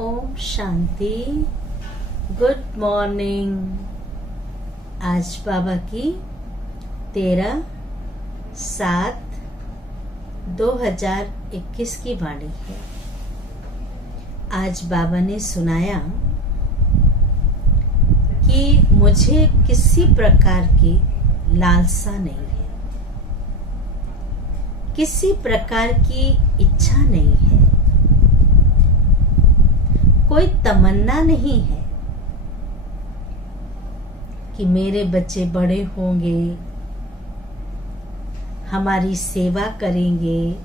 Om Shanti. Good morning. आज बाबा की 13/7/2021 की वाणी है। आज बाबा ने सुनाया कि मुझे किसी प्रकार की लालसा नहीं है, किसी प्रकार की इच्छा नहीं है, कोई तमन्ना नहीं है कि मेरे बच्चे बड़े होंगे, हमारी सेवा करेंगे।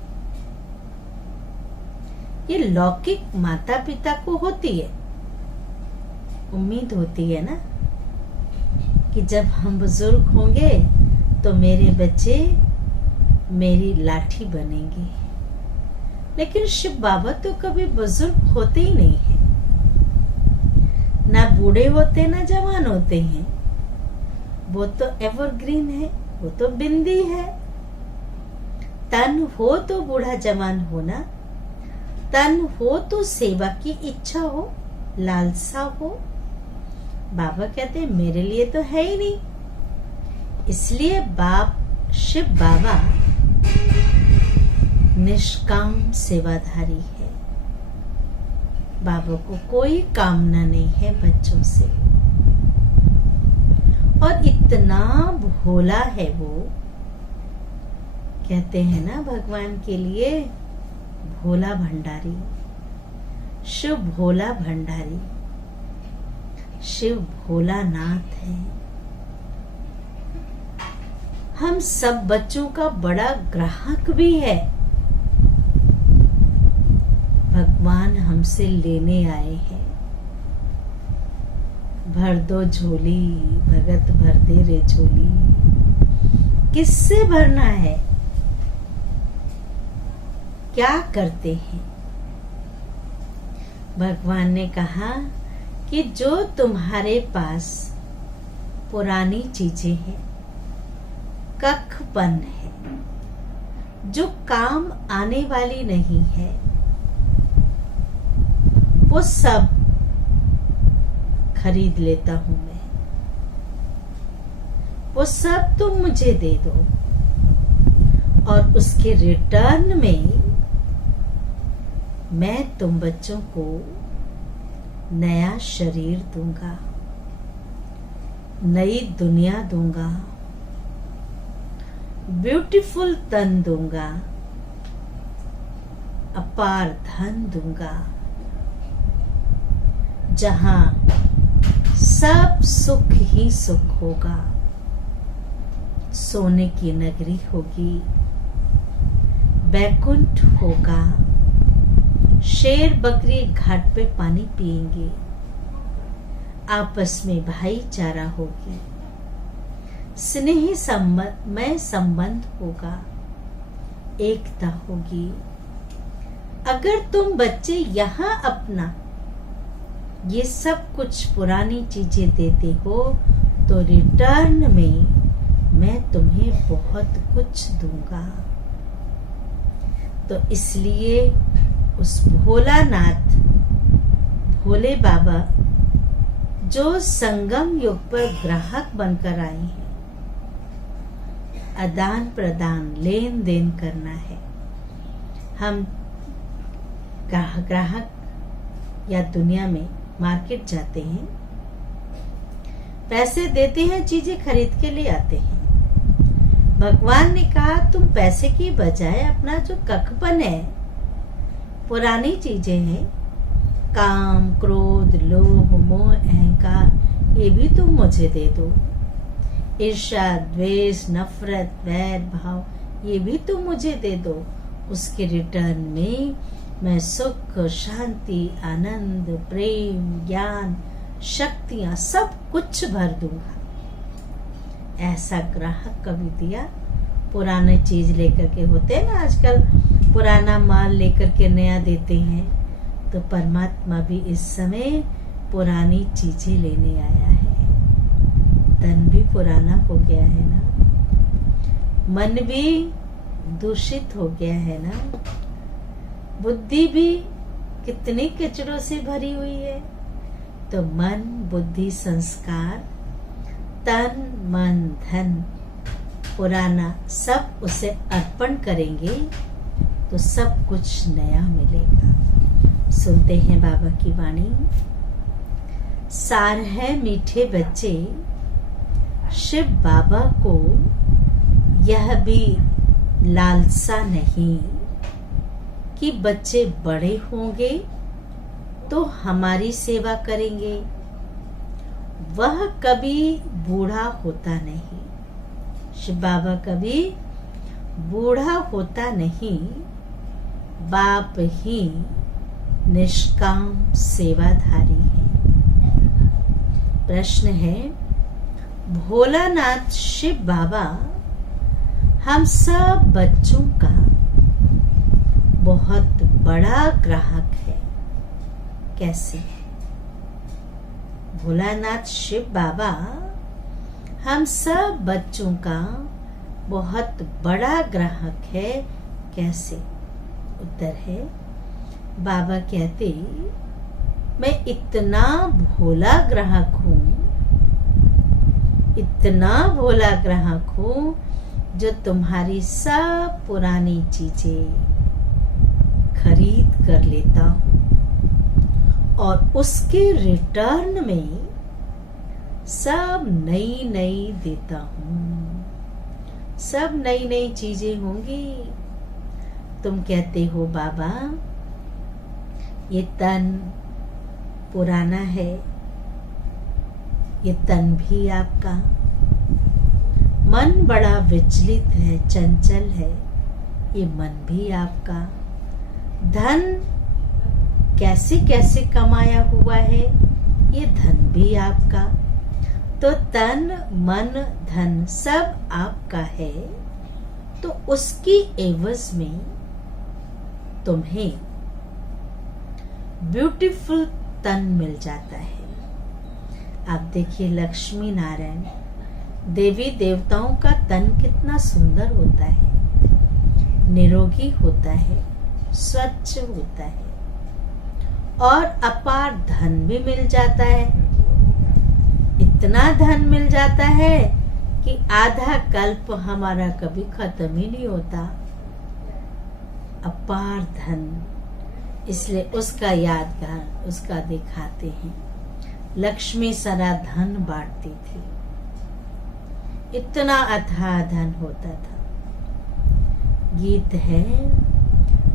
ये लौकिक माता पिता को होती है, उम्मीद होती है ना कि जब हम बुजुर्ग होंगे तो मेरे बच्चे मेरी लाठी बनेंगे। लेकिन शिव बाबा तो कभी बुजुर्ग होते ही नहीं है, ना बूढ़े होते ना जवान होते हैं। वो तो एवरग्रीन है, वो तो बिंदी है। तन हो तो बूढ़ा जवान होना, तन हो तो सेवा की इच्छा हो, लालसा हो। बाबा कहते हैं मेरे लिए तो है ही नहीं। इसलिए शिव बाबा निष्काम सेवाधारी है। बाबा को कोई कामना नहीं है बच्चों से, और इतना भोला है वो। कहते हैं ना भगवान के लिए भोला भंडारी, शिव भोला भंडारी, शिव भोलानाथ है। हम सब बच्चों का बड़ा ग्राहक भी है। भगवान हमसे लेने आए हैं। भर दो झोली भगत भर दे रे झोली। किससे भरना है, क्या करते हैं? भगवान ने कहा कि जो तुम्हारे पास पुरानी चीजें हैं, कखपन है, जो काम आने वाली नहीं है, वो सब खरीद लेता हूं मैं। वो सब तुम मुझे दे दो और उसके रिटर्न में मैं तुम बच्चों को नया शरीर दूंगा, नई दुनिया दूंगा, ब्यूटीफुल तन दूंगा, अपार धन दूंगा, जहां सब सुख ही सुख होगा। सोने की नगरी होगी, बैकुंठ होगा, शेर बकरी घाट पे पानी पिएंगे, आपस में भाईचारा होगी, स्नेही में संबंध होगा, एकता होगी। अगर तुम बच्चे यहाँ अपना ये सब कुछ पुरानी चीजें देते हो तो रिटर्न में मैं तुम्हें बहुत कुछ दूंगा। तो इसलिए उस भोलानाथ, भोले बाबा जो संगम युग पर ग्राहक बनकर आए हैं, आदान प्रदान लेन देन करना है। हम ग्राहक या दुनिया में मार्केट जाते हैं, पैसे देते हैं, चीजें खरीद के ले आते हैं। भगवान ने कहा तुम पैसे की बजाय अपना जो कखपन है, पुरानी चीजें हैं, काम, क्रोध, लोभ, मोह, अहंकार, ये भी तुम मुझे दे दो। ईर्ष्या, द्वेष, नफरत, वैर भाव, ये भी तुम मुझे दे दो। उसके रिटर्न में मैं सुख, शांति, आनंद, प्रेम, ज्ञान, शक्तियां सब कुछ भर दूंगा। ऐसा ग्राहक कभी दिया? पुरानी चीज लेकर के, होते हैं ना आजकल पुराना माल लेकर के नया देते हैं, तो परमात्मा भी इस समय पुरानी चीजें लेने आया है। तन भी पुराना हो गया है ना, मन भी दूषित हो गया है ना, बुद्धि भी कितने कचरों से भरी हुई है। तो मन, बुद्धि, संस्कार, तन, मन, धन, पुराना सब उसे अर्पण करेंगे तो सब कुछ नया मिलेगा। सुनते हैं बाबा की वाणी। सार है मीठे बच्चे, शिव बाबा को यह भी लालसा नहीं कि बच्चे बड़े होंगे तो हमारी सेवा करेंगे। वह कभी बूढ़ा होता नहीं। शिव बाबा कभी बूढ़ा होता नहीं। बाप ही निष्काम सेवाधारी है। प्रश्न है, भोलानाथ शिव बाबा हम सब बच्चों का बहुत बड़ा ग्राहक है। कैसे? भोलानाथ शिव बाबा हम सब बच्चों का बहुत बड़ा ग्राहक है। कैसे? उत्तर है, बाबा कहते, मैं इतना भोला ग्राहक हूँ, इतना भोला ग्राहक हूँ जो तुम्हारी सब पुरानी चीजें खरीद कर लेता हूँ और उसके रिटर्न में सब नई नई देता हूँ। सब नई नई चीजें होंगी। तुम कहते हो बाबा ये तन पुराना है, ये तन भी आपका। मन बड़ा विचलित है, चंचल है, ये मन भी आपका। धन कैसे कैसे कमाया हुआ है, ये धन भी आपका। तो तन, मन, धन सब आपका है। तो उसकी एवज में तुम्हें ब्यूटीफुल तन मिल जाता है। आप देखिए, लक्ष्मी नारायण देवी देवताओं का तन कितना सुंदर होता है, निरोगी होता है, स्वच्छ होता है और अपार धन भी मिल जाता है। इतना धन मिल जाता है कि आधा कल्प हमारा कभी खत्म ही नहीं होता। अपार धन, इसलिए उसका यादगार, उसका दिखाते हैं। लक्ष्मी सारा धन बांटती थी, इतना अथाह धन होता था। गीत है,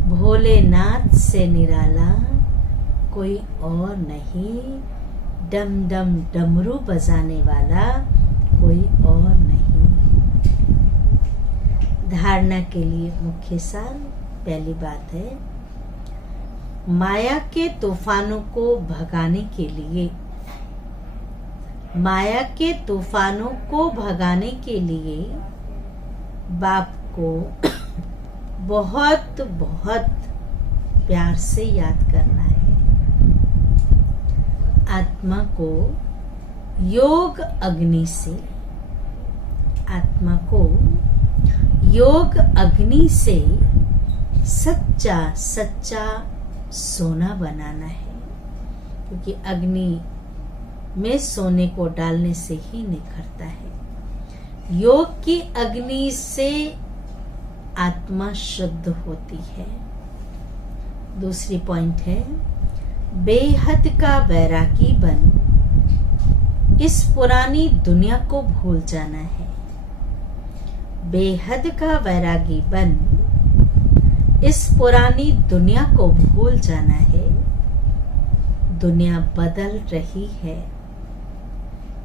भोलेनाथ से निराला कोई और नहीं, डम डम डमरू बजाने वाला कोई और नहीं। धारणा के लिए मुख्य सार, पहली बात है, माया के तूफानों को भगाने के लिए, माया के तूफानों को भगाने के लिए बाप को बहुत बहुत प्यार से याद करना है। आत्मा को योग अग्नि से, आत्मा को योग अग्नि से सच्चा सच्चा सोना बनाना है, क्योंकि अग्नि में सोने को डालने से ही निखरता है। योग की अग्नि से आत्मा शुद्ध होती है। दूसरी पॉइंट है, बेहद का वैरागी बन इस पुरानी दुनिया को भूल जाना है। बेहद का वैरागी बन इस पुरानी दुनिया को भूल जाना है। दुनिया बदल रही है,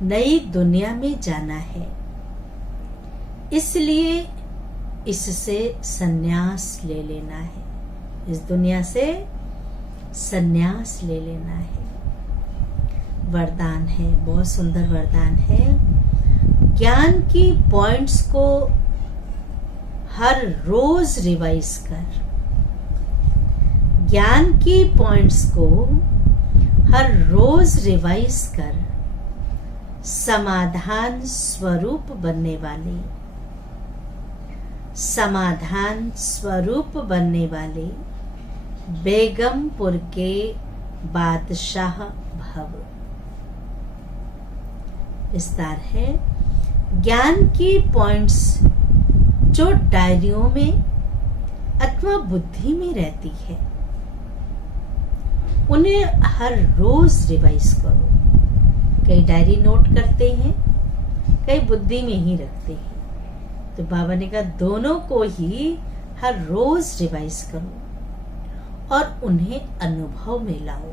नई दुनिया में जाना है, इसलिए इससे संन्यास ले लेना है। इस दुनिया से संन्यास ले लेना है। वरदान है, बहुत सुंदर वरदान है। ज्ञान की पॉइंट्स को हर रोज रिवाइज कर, ज्ञान की पॉइंट्स को हर रोज रिवाइज कर, समाधान स्वरूप बनने वाले, समाधान स्वरूप बनने वाले बेगमपुर के बादशाह भव। विस्तार है। ज्ञान की पॉइंट्स जो डायरियों में अथवा बुद्धि में रहती है, उन्हें हर रोज रिवाइज करो। कई डायरी नोट करते हैं, कई बुद्धि में ही रखते हैं। तो बाबा ने कहा दोनों को ही हर रोज रिवाइज करो और उन्हें अनुभव में लाओ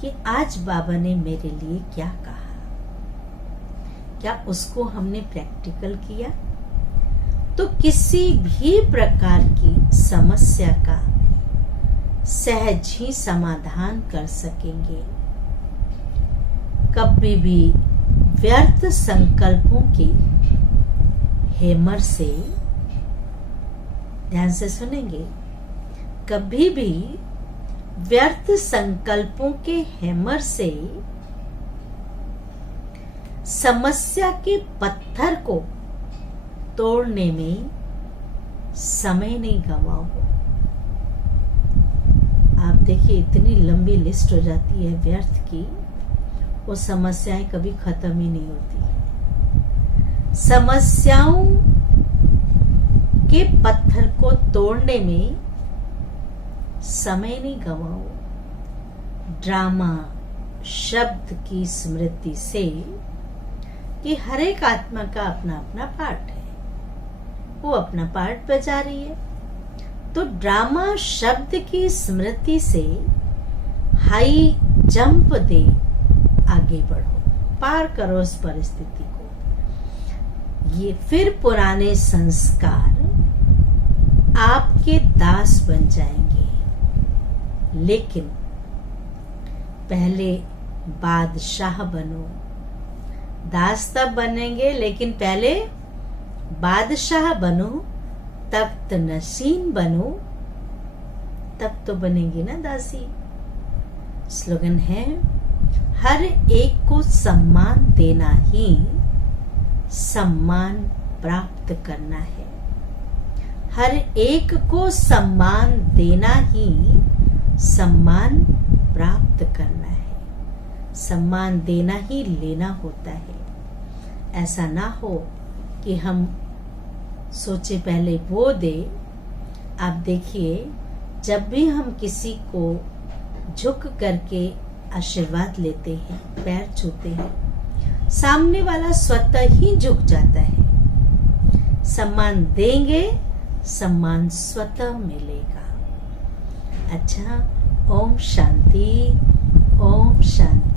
कि आज बाबा ने मेरे लिए क्या कहा। क्या उसको हमने प्रैक्टिकल किया? तो किसी भी प्रकार की समस्या का सहज ही समाधान कर सकेंगे। कभी भी व्यर्थ संकल्पों के हेमर से, ध्यान से सुनेंगे, कभी भी व्यर्थ संकल्पों के हेमर से समस्या के पत्थर को तोड़ने में समय नहीं गंवाओ। आप देखिए इतनी लंबी लिस्ट हो जाती है व्यर्थ की, वो समस्याएं कभी खत्म ही नहीं होती। समस्याओं के पत्थर को तोड़ने में समय नहीं गंवाओ। ड्रामा शब्द की स्मृति से कि हर एक आत्मा का अपना अपना पार्ट है, वो अपना पार्ट बजा रही है। तो ड्रामा शब्द की स्मृति से हाई जंप दे, आगे बढ़ो, पार करो उस परिस्थिति को। ये फिर पुराने संस्कार आपके दास बन जाएंगे, लेकिन पहले बादशाह बनो। दास तब बनेंगे, लेकिन पहले बादशाह बनो, तख्त नशीन बनो, तब तो बनेगी ना दासी। स्लोगन है, हर एक को सम्मान देना ही सम्मान प्राप्त करना है। हर एक को सम्मान देना ही सम्मान प्राप्त करना है। सम्मान देना ही लेना होता है। ऐसा ना हो कि हम सोचे पहले वो दे। आप देखिए, जब भी हम किसी को झुक करके आशीर्वाद लेते हैं, पैर छूते हैं, सामने वाला स्वतः ही झुक जाता है। सम्मान देंगे, सम्मान स्वतः मिलेगा। अच्छा, ओम शांति, ओम शांति।